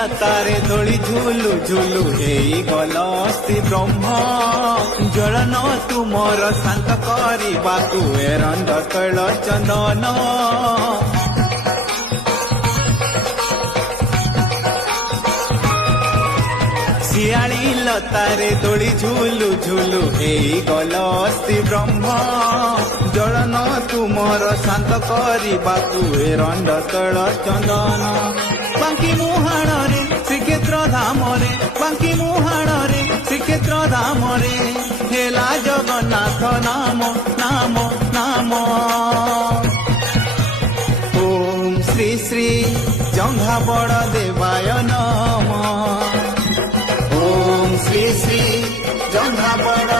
लतारे दोली झुलु झुलु हेई गलस्ति ब्रह्म ज्वलन तुमर शांत करबाकू एरंड तैल चंदन शियाली लतारे दोली झुलु झुलु हेई गलस्ति ब्रह्म ज्वलन तुमर शांत करबाकू एरंड तैल चंदन बांकी मुहाण रे श्रीक्षेत्र धाम रे बांकी मुहाण रे श्रीक्षेत्र धाम रे हेला जगन्नाथ नाम नाम नाम ओम श्री श्री जंघा बड़ देवाय नमः ओम श्री श्री जंघा बड़